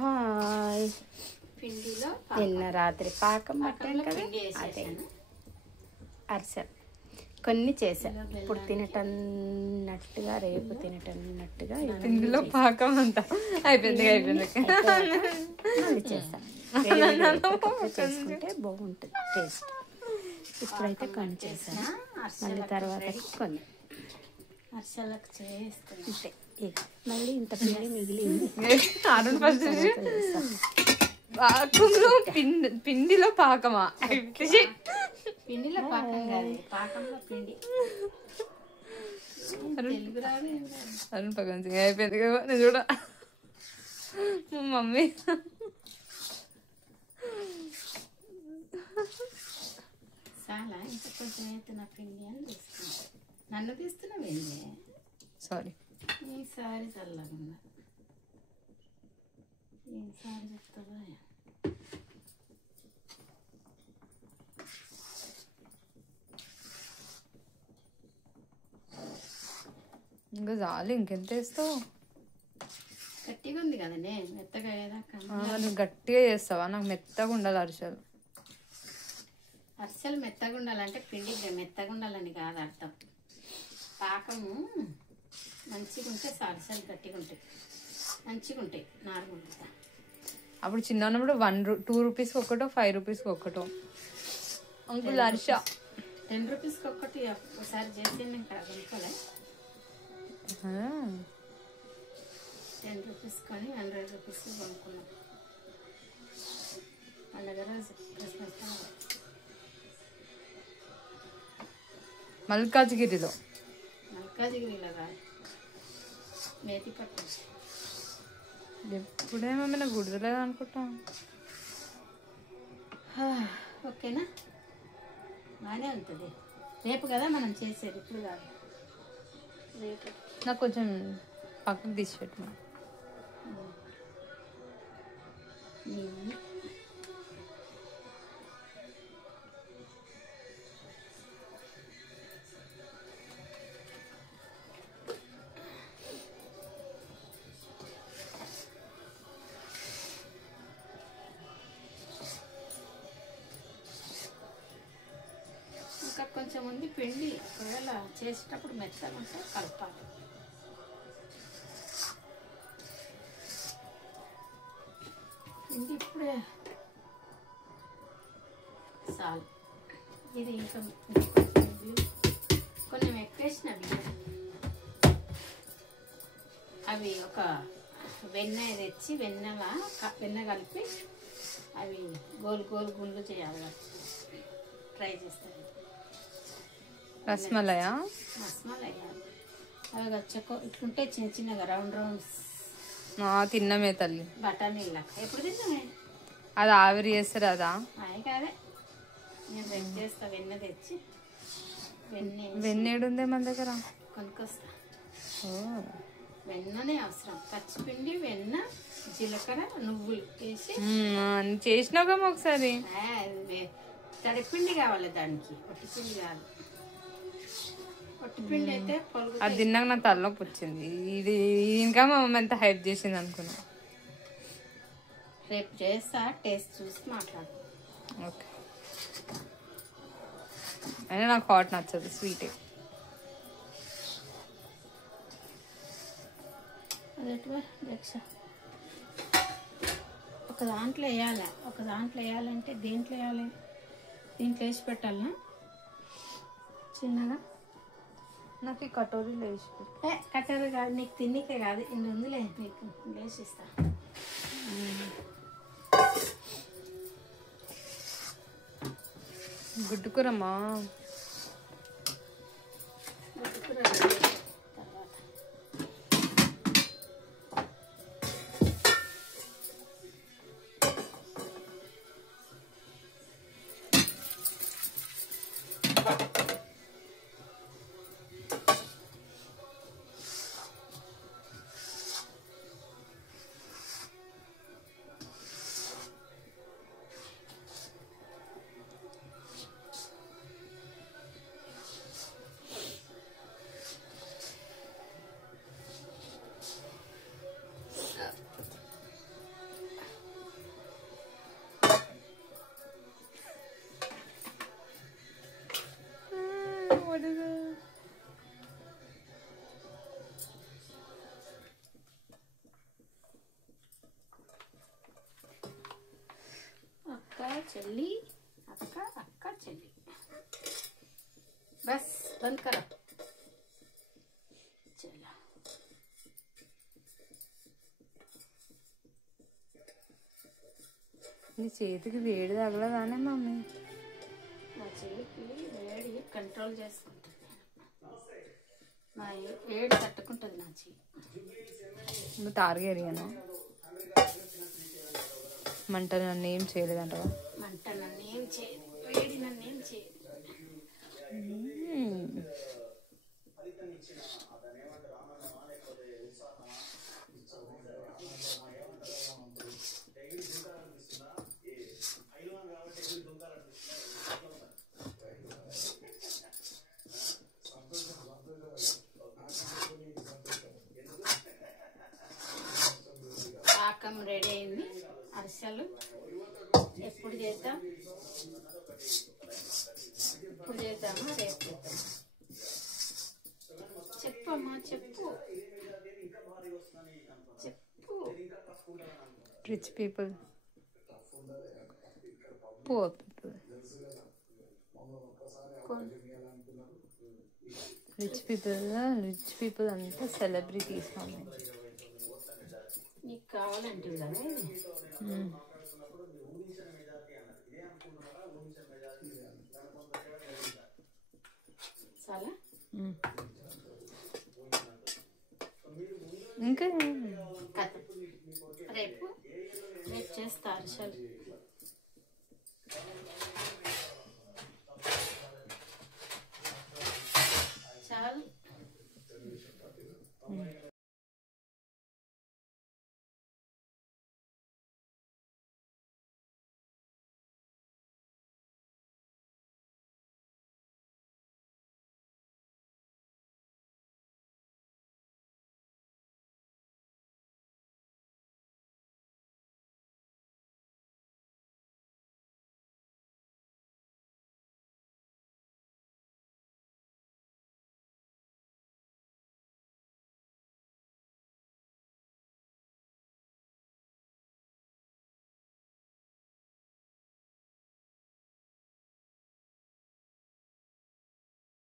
Hi. పిండిలో నిన్న రాత్రి పాకం పట్టాను కదా, అదే అరిసెలు కొన్ని చేశాను. ఇప్పుడు తినటన్నట్టుగా, రేపు తినటన్నట్టుగా పిండిలో పాకం అంతా అయిపోయింది మళ్ళీ చేస్తాను. చేసుకుంటే బాగుంటుంది టేస్ట్. ఇప్పుడైతే కొన్ని చేశాను, మళ్ళీ తర్వాత కొన్ని అరిసెలకు చేస్తాను. అంతే. ఇక మళ్ళీ ఇంత పిండి మిగిలింది. పాకంలో పిండిలో పాకమా? పిండిలో పాకం కాదు, పాకంలో పిండి. తెలుగు రాదు ఏం రాదు. అరుణ్ పక్కన అయిపోయింది కదా, నేను చూడ మా మమ్మీ చాలా ఇంకా కొంచెం అయితే నా పిండి అని తీసుకుంటా. నన్ను తీస్తున్నావు ఏంది? సారీ. ఈసారి చల్లగా ఉన్నా, ఈసారి చెప్తావా? ఇంకా చాలు, ఇంకెంత వేస్తావు? గట్టిగా ఉంది కదండి, మెత్తగా అయ్యేదాకా. నువ్వు గట్టిగా చేస్తావా? నాకు మెత్తగా ఉండాలి అరిసెలు. అరిసెలు మెత్తగా ఉండాలంటే పిండి మెత్తగా ఉండాలని కాదు అర్థం. పాకము మంచిగా ఉంటే అరిసెలు గట్టిగా ఉంటాయి, మంచిగా ఉంటాయి నార్మల్గా. అప్పుడు చిన్న ఉన్నప్పుడు 2 రూపీస్కి ఒకటో 5 రూపీస్కి ఒకటో అంకుల్ అరిస 10 రూపీస్కి ఒక్కటి ఒకసారి చేసి ఇంకా కొనుక్కోలే. 10 రూపీస్ కొని 100 రూపీస్ కొనుక్కున్నాం పండగ రోజు, క్రిస్మస్ పండుగ. మల్కాజ్గిరిలో. మల్కాజ్గిరిలో కాదు, మేతిపట్నం. ఎప్పుడేమన్నా గుర్తులేదు అనుకుంటా. ఓకేనా, బాగానే ఉంటుంది. రేపు కదా మనం చేసేది, ఇప్పుడు కాదు రేపు. నాకు కొంచెం పక్కకు తీసి పెట్టు. ఇంకా కొంచెం ఉంది పిండి, ఒకవేళ చేసేటప్పుడు మెత్తగా ఉంటే కలపాలి. పిండి ఇప్పుడే చాలు. ఇది ఇంకా కొంచెం ఎక్కువేసినవి అవి ఒక వెన్న తెచ్చి వెన్న కలిపి అవి గోలు గోలు గుండ్లు చేయాలి, ట్రై చేస్తారు. రస్మలయా? రస్మలయ అవి చెక్క ఇట్లుంటే చిన్న చిన్నగా రౌండ్ రౌండ్స్. తిన్నమే తల్లి, బఠానీల ఎప్పుడు తిన్నామే. అది ఆవిరి చేస్తారు అదా? అవి కాదే, నేను రెడ్ చేస్తా. వెన్న తెచ్చి వెన్నేడుందే మన దగ్గర, కొనుక్కొస్తా. వెన్ననే అవసరం, పచ్చిపిండి, వెన్న, జీలకర్ర, నువ్వులు వేసి చేసినాక ఒకసారి. తడిపిండి కావాలి దానికి, పొట్టిపిండి కాదు. పొట్టిపిండి అయితే పొలుగు. అది తిన్నాక నా తలనొప్పి వచ్చింది. ఇది ఇంకా మా మమ్మీ ఎంత హైప్ చేసింది అనుకున్నా. రేపు చేస్తా, టేస్ట్ చూసి మాట్లాడు. ఓకే. అయినా నాకు హాట్ నచ్చదు, స్వీటే. ఒక దాంట్లో వేయాలి, ఒక దాంట్లో వేయాలంటే దేంట్లో వేయాలి? దీంట్లో వేసి పెట్టాలా చిన్నగా? నాకు ఈ కటోరీలో వేసి కట్టరు కాదు, నీకు తిన్నికే కాదు, ఇన్ని ఉందిలే, నీకు వేసిస్తా. గుడ్డుకూరమ్మా. చెల్లి అక్క అక్క చెల్లి బస్ బంద్ కరా చలో. నీ చేతికి వేడి తగలదానే మమ్మీ? నా చేతికి వేడి కంట్రోల్ చేసుకుంటుంది, నా వేడి తట్టుకుంటుంది నా చెయ్యి. నువ్వు తారగేరియాను మంట నన్ను ఏం చేయలేదంటవా? మంట నన్ను ఏం చేయదు, వేడి నన్ను ఏం చేయదు. పాకం రెడీ అయింది. అరిసెలు ఎప్పుడు చేద్దాం, ఇప్పుడు చేద్దామా రేపు చేద్దాం? చెప్పమ్మా చెప్పు చెప్పు. Rich people, poor people. Rich people అంతా సెలబ్రిటీస్ మమ్మీ. నీకు కావాలంటే కదా ఇది. చాలా ఇంకా కథ రేపు చేస్తా అరిసెలు.